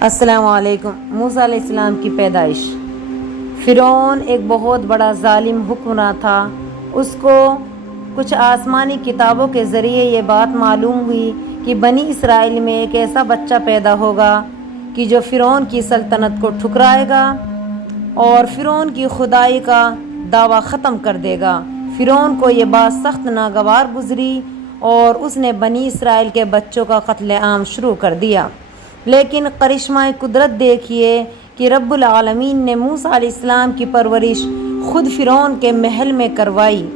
السلام علیکم۔ موسیٰ علیہ السلام کی پیدائش۔ فرعون ایک بہت بڑا ظالم حکمراں تھا۔ اس کو کچھ آسمانی کتابوں کے ذریعے یہ بات معلوم ہوئی کہ بنی اسرائیل میں ایک ایسا بچہ پیدا ہوگا کہ جو فرعون کی سلطنت کو ٹھکرائے گا اور فرعون کی خدائی کا دعویٰ ختم کر دے گا۔ فرعون کو یہ بات سخت ناگوار گزری اور اس نے بنی اسرائیل کے بچوں کا قتل عام شروع کر دیا۔ لیکن کرشمہ قدرت دیکھیے کہ رب العالمین نے موسیٰ علیہ السلام کی پرورش خود فرعون کے محل میں کروائی۔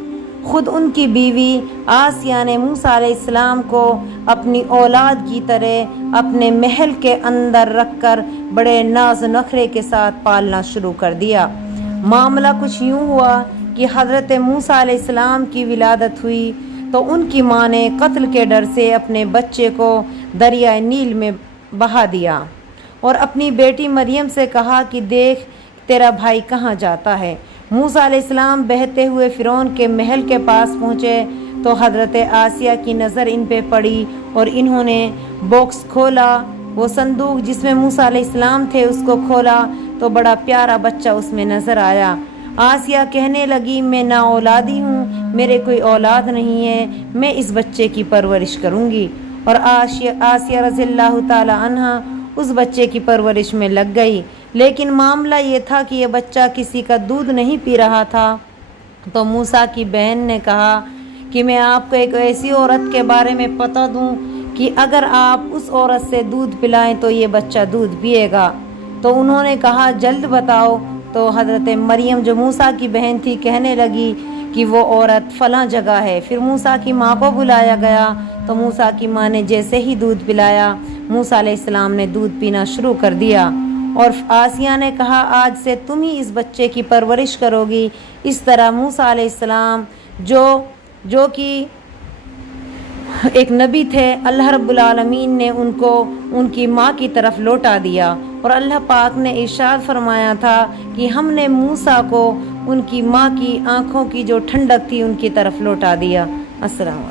خود ان کی بیوی آسیہ نے موسیٰ علیہ السلام کو اپنی اولاد کی طرح اپنے محل کے اندر رکھ کر بڑے ناز و نخرے کے ساتھ پالنا شروع کر دیا۔ معاملہ کچھ یوں ہوا کہ حضرت موسیٰ علیہ السلام کی ولادت ہوئی تو ان کی ماں نے قتل کے ڈر سے اپنے بچے کو دریائے نیل میں بہا دیا اور اپنی بیٹی مریم سے کہا کہ دیکھ تیرا بھائی کہاں جاتا ہے۔ موسیٰ علیہ السلام بہتے ہوئے فرعون کے محل کے پاس پہنچے تو حضرت آسیہ کی نظر ان پہ پڑی اور انہوں نے باکس کھولا، وہ صندوق جس میں موسیٰ علیہ السلام تھے اس کو کھولا تو بڑا پیارا بچہ اس میں نظر آیا۔ آسیہ کہنے لگی میں نا اولادی ہوں، میرے کوئی اولاد نہیں ہے، میں اس بچے کی پرورش کروں گی۔ اور آسیہ رضی اللہ تعالی عنہ اس بچے کی پرورش میں لگ گئی۔ لیکن معاملہ یہ تھا کہ یہ بچہ کسی کا دودھ نہیں پی رہا تھا تو موسیٰ کی بہن نے کہا کہ میں آپ کو ایک ایسی عورت کے بارے میں پتہ دوں کہ اگر آپ اس عورت سے دودھ پلائیں تو یہ بچہ دودھ پیے گا۔ تو انہوں نے کہا جلد بتاؤ۔ تو حضرت مریم جو موسیٰ کی بہن تھی کہنے لگی کہ وہ عورت فلاں جگہ ہے۔ پھر موسیٰ کی ماں کو بلایا گیا تو موسیٰ کی ماں نے جیسے ہی دودھ پلایا موسیٰ علیہ السلام نے دودھ پینا شروع کر دیا اور آسیہ نے کہا آج سے تم ہی اس بچے کی پرورش کرو گی۔ اس طرح موسیٰ علیہ السلام جو کہ ایک نبی تھے، اللہ رب العالمین نے ان کو ان کی ماں کی طرف لوٹا دیا اور اللہ پاک نے ارشاد فرمایا تھا کہ ہم نے موسیٰ کو ان کی ماں کی آنکھوں کی جو ٹھنڈک تھی ان کی طرف لوٹا دیا۔ السلام علیکم۔